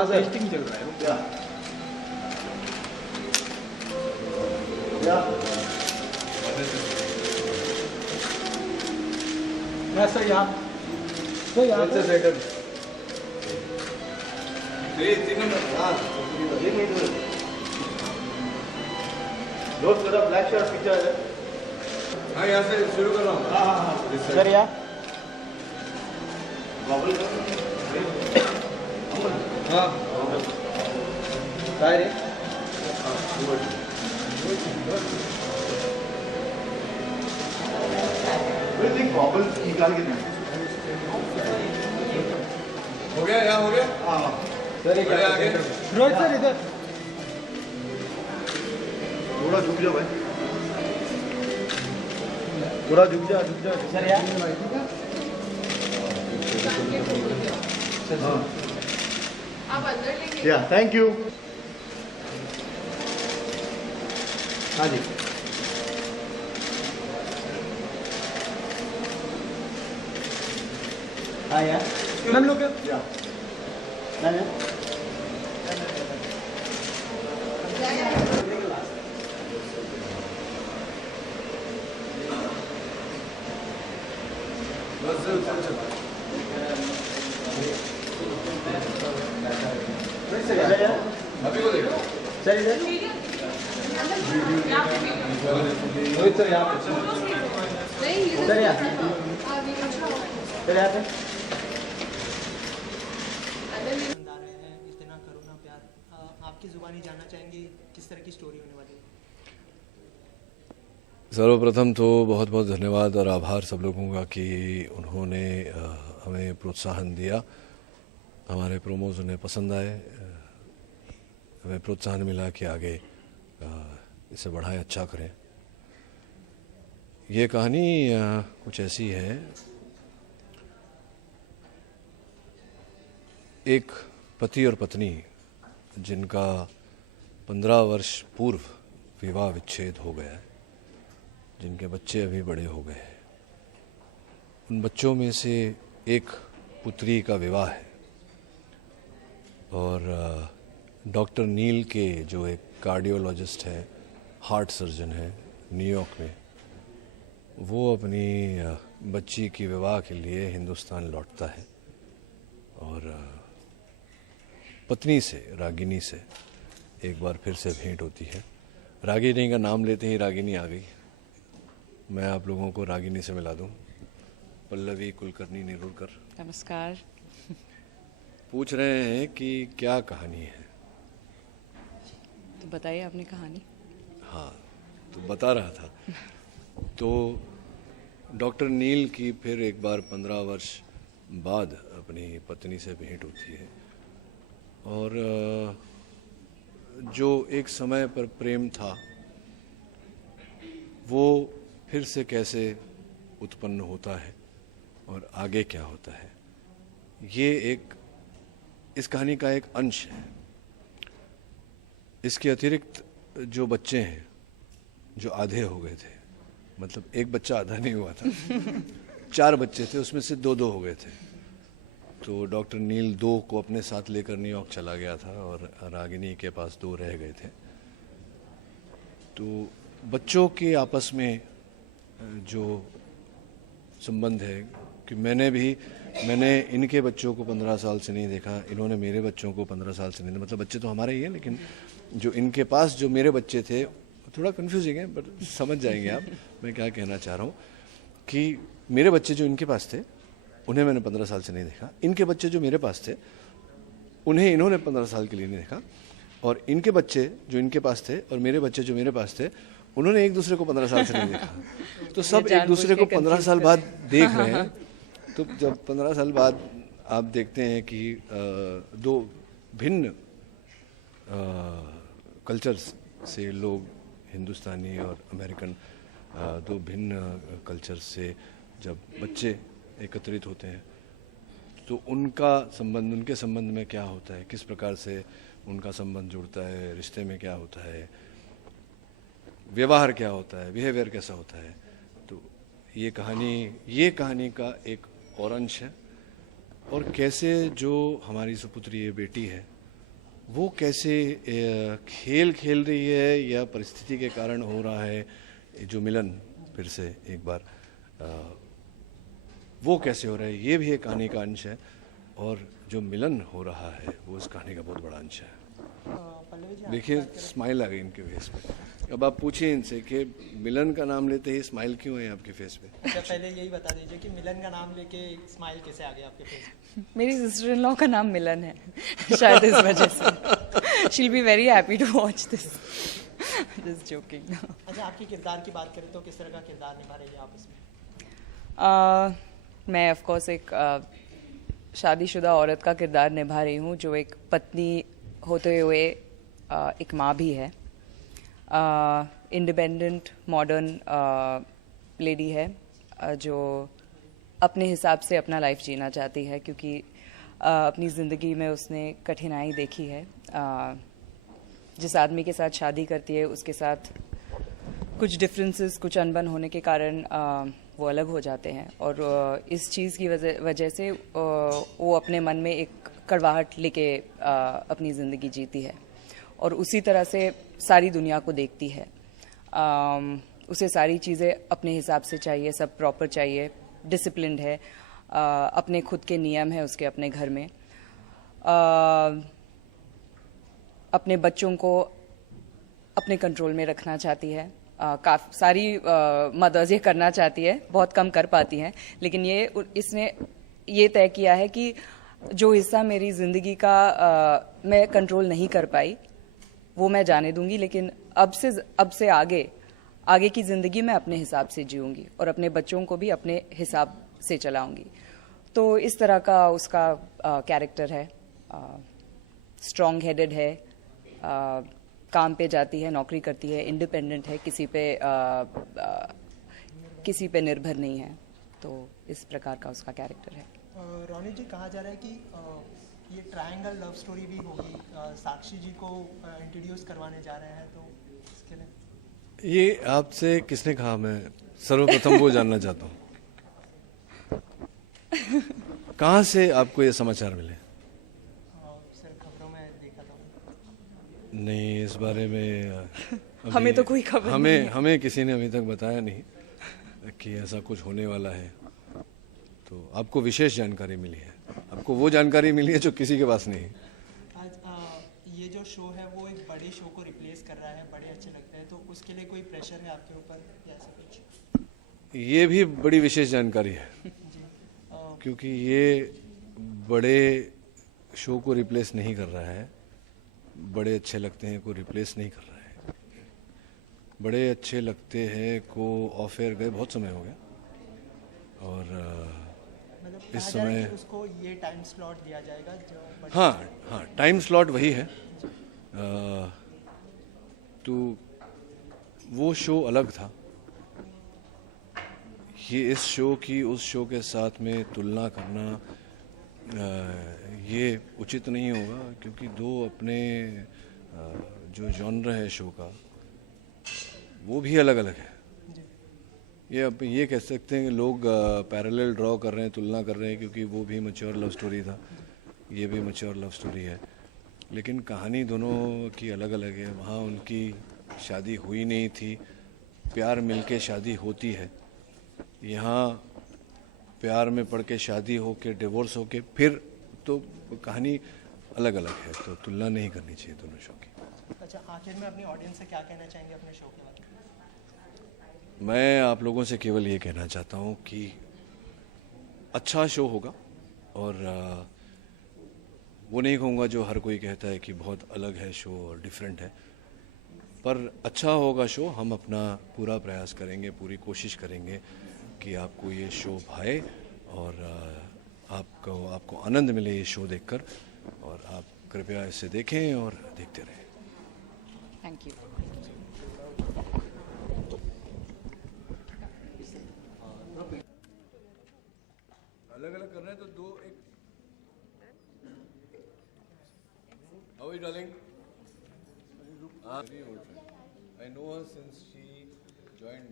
हाँ sir testing चल रहा है। सर यहाँ सर यहाँ से सेटअप 3 नंबर। हाँ एक मिनट रोज मेरा ब्लैक शर्ट पिक्चर है। हाँ यहाँ से शुरू कर रहा हूँ। हाँ हाँ हाँ सर यहाँ गॉगल हाँ काय रे गॉगल निकाल के दें। हो गया यहाँ हो गया। हाँ सर एक आगे रोहित सर इधर थोड़ा झुक जाओ भाई थोड़ा झुक जा सर यार। आप अंदर लेंगे या थैंक यू। हाँ जी हाँ यार मैम लोग या मैम अभी को देखो सर इधर रोहित सर यहाँ सर यहाँ सर यहाँ पे इतना करुणा प्यार आपकी जुबानी जानना चाहेंगे किस तरह की स्टोरी होने वाली है। सर्वप्रथम तो बहुत बहुत धन्यवाद और आभार सब लोगों का कि उन्होंने हमें प्रोत्साहन दिया। हमारे प्रोमोज उन्हें पसंद आए, हमें प्रोत्साहन मिला कि आगे इसे बढ़ाएं, अच्छा करें। ये कहानी कुछ ऐसी है, एक पति और पत्नी जिनका 15 वर्ष पूर्व विवाह विच्छेद हो गया है, जिनके बच्चे अभी बड़े हो गए हैं। उन बच्चों में से एक पुत्री का विवाह है और डॉक्टर नील के जो एक कार्डियोलॉजिस्ट है, हार्ट सर्जन है न्यूयॉर्क में, वो अपनी बच्ची की विवाह के लिए हिंदुस्तान लौटता है और पत्नी से, रागिनी से एक बार फिर से भेंट होती है। रागिनी का नाम लेते ही रागिनी आ गई। मैं आप लोगों को रागिनी से मिला दूं। पल्लवी कुलकर्णी नेरुरकर। नमस्कार। पूछ रहे हैं कि क्या कहानी है, तो बताइए आपने कहानी। हाँ तो बता रहा था। तो डॉक्टर नील की फिर एक बार 15 वर्ष बाद अपनी पत्नी से भेंट होती है और जो एक समय पर प्रेम था वो फिर से कैसे उत्पन्न होता है और आगे क्या होता है, ये एक इस कहानी का एक अंश है। इसके अतिरिक्त जो बच्चे हैं जो आधे हो गए थे, मतलब एक बच्चा आधा नहीं हुआ था 4 बच्चे थे, उसमें से 2-2 हो गए थे। तो डॉक्टर नील 2 को अपने साथ लेकर न्यूयॉर्क चला गया था और रागिनी के पास 2 रह गए थे। तो बच्चों के आपस में जो संबंध है कि मैंने इनके बच्चों को 15 साल से नहीं देखा, इन्होंने मेरे बच्चों को 15 साल से नहीं देखा, मतलब बच्चे तो हमारे ही हैं, लेकिन जो इनके पास जो मेरे बच्चे थे, थोड़ा कन्फ्यूजिंग है बट समझ जाएंगे आप मैं क्या कहना चाह रहा हूँ। कि मेरे बच्चे जो इनके पास थे उन्हें मैंने 15 साल से नहीं देखा, इनके बच्चे जो मेरे पास थे उन्हें इन्होंने 15 साल के लिए नहीं देखा, और इनके बच्चे जो इनके पास थे और मेरे बच्चे जो मेरे पास थे उन्होंने एक दूसरे को 15 साल से नहीं देखा। तो सब एक दूसरे को 15 साल बाद देख रहे हैं। तो जब 15 साल बाद आप देखते हैं कि 2 भिन्न कल्चर्स से लोग, हिंदुस्तानी और अमेरिकन, 2 भिन्न कल्चर्स से जब बच्चे एकत्रित होते हैं तो उनका संबंध, उनके संबंध में क्या होता है, किस प्रकार से उनका संबंध जुड़ता है, रिश्ते में क्या होता है, व्यवहार क्या होता है, बिहेवियर कैसा होता है। तो ये कहानी का एक और अंश है। और कैसे जो हमारी सुपुत्री ये बेटी है वो कैसे खेल खेल रही है या परिस्थिति के कारण हो रहा है जो मिलन, फिर से एक बार वो कैसे हो रहा है, ये भी एक कहानी का अंश है। और जो मिलन हो रहा है वो इस कहानी का बहुत बड़ा अंश है। पल्लवी जी, देखिए स्माइल आ गई इनके फेस पे। अब आप पूछिए इनसे कि मिलन का नाम लेते ही स्माइल क्यों है आपके फेस पे। अच्छा पहले यही बता दीजिए कि मिलन का नाम लेके स्माइल कैसे आ गया आपके फेस? मेरी सिस्टर इन लॉ का नाम मिलन है शायद इस वजह से। She will be very happy to watch this. Just joking. अच्छा, आपके किरदार की बात करें तो किस तरह का किरदार निभा रही है आप इसमें? मैं ऑफ कोर्स एक शादीशुदा औरत का किरदार निभा रही हूँ जो एक पत्नी होते हुए एक माँ भी है। इंडिपेंडेंट मॉडर्न लेडी है जो अपने हिसाब से अपना लाइफ जीना चाहती है, क्योंकि अपनी ज़िंदगी में उसने कठिनाई देखी है। जिस आदमी के साथ शादी करती है उसके साथ कुछ डिफरेंसेस, कुछ अनबन होने के कारण वो अलग हो जाते हैं, और इस चीज़ की वजह से वो अपने मन में एक कड़वाहट लेके अपनी ज़िंदगी जीती है, और उसी तरह से सारी दुनिया को देखती है। उसे सारी चीज़ें अपने हिसाब से चाहिए, सब प्रॉपर चाहिए, डिसिप्लिन्ड है, अपने खुद के नियम है उसके अपने घर में, अपने बच्चों को अपने कंट्रोल में रखना चाहती है। काफ़ी सारी मदर्स ये करना चाहती है, बहुत कम कर पाती हैं, लेकिन इसने ये तय किया है कि जो हिस्सा मेरी ज़िंदगी का मैं कंट्रोल नहीं कर पाई वो मैं जाने दूंगी, लेकिन अब से आगे की ज़िंदगी मैं अपने हिसाब से जीऊंगी और अपने बच्चों को भी अपने हिसाब से चलाऊंगी। तो इस तरह का उसका कैरेक्टर है। स्ट्रॉन्ग हेडेड है, काम पे जाती है, नौकरी करती है, इंडिपेंडेंट है, किसी पे निर्भर नहीं है। तो इस प्रकार का उसका कैरेक्टर है। रोनी जी, कहा जा रहा है कि ये ट्रायंगल लव स्टोरी भी होगी, साक्षी जी को इंट्रोड्यूस करवाने जा रहे हैं, तो इसके लिए ये आपसे किसने कहा? मैं सर्वप्रथम वो जानना चाहता हूँ। कहाँ से आपको ये समाचार मिले? सर, खबरों में देखा था। नहीं, इस बारे में हमें तो कोई खबर नहीं है। हमें किसी ने अभी तक बताया नहीं कि ऐसा कुछ होने वाला है। तो आपको विशेष जानकारी मिली है, आपको वो जानकारी मिली है जो किसी के पास नहीं है। आज ये जो शो है वो एक बड़े शो को रिप्लेस कर रहा है, बड़े अच्छे लगते हैं, तो उसके लिए कोई प्रेशर है आपके ऊपर या ऐसा कुछ? ये भी बड़ी विशेष जानकारी है जी। क्योंकि ये बड़े शो को रिप्लेस नहीं कर रहा है। बड़े अच्छे लगते हैं को रिप्लेस नहीं कर रहा है। बड़े अच्छे लगते हैं को ऑफ एयर गए बहुत समय हो गया, और मतलब इस कहा जा रहा है समय कि उसको ये टाइम स्लॉट दिया जाएगा जो हाँ, टाइम स्लॉट वही है। तो वो शो अलग था। ये इस शो की उस शो के साथ में तुलना करना ये उचित नहीं होगा, क्योंकि दो अपने जो जॉनर है शो का वो भी अलग अलग है। ये अब ये कह सकते हैं कि लोग पैरेलल ड्रॉ कर रहे हैं, तुलना कर रहे हैं, क्योंकि वो भी मैच्योर लव स्टोरी था, ये भी मैच्योर लव स्टोरी है, लेकिन कहानी दोनों की अलग अलग है। वहाँ उनकी शादी हुई नहीं थी, प्यार मिलके शादी होती है। यहाँ प्यार में पड़ के शादी हो के डिवोर्स हो के फिर, तो कहानी अलग अलग है, तो तुलना नहीं करनी चाहिए दोनों शो की। अच्छा, आखिर में अपनी ऑडियंस से क्या कहना चाहेंगे अपने शो के बारे में? मैं आप लोगों से केवल ये कहना चाहता हूँ कि अच्छा शो होगा, और वो नहीं कहूँगा जो हर कोई कहता है कि बहुत अलग है शो और डिफरेंट है, पर अच्छा होगा शो। हम अपना पूरा प्रयास करेंगे, पूरी कोशिश करेंगे कि आपको ये शो भाए और आपको आनंद मिले ये शो देखकर, और आप कृपया इसे देखें और देखते रहें। Thank you. अलग अलग कर रहे हैं तो दो एक। How are you, darling? Very old friend. I know her since she joined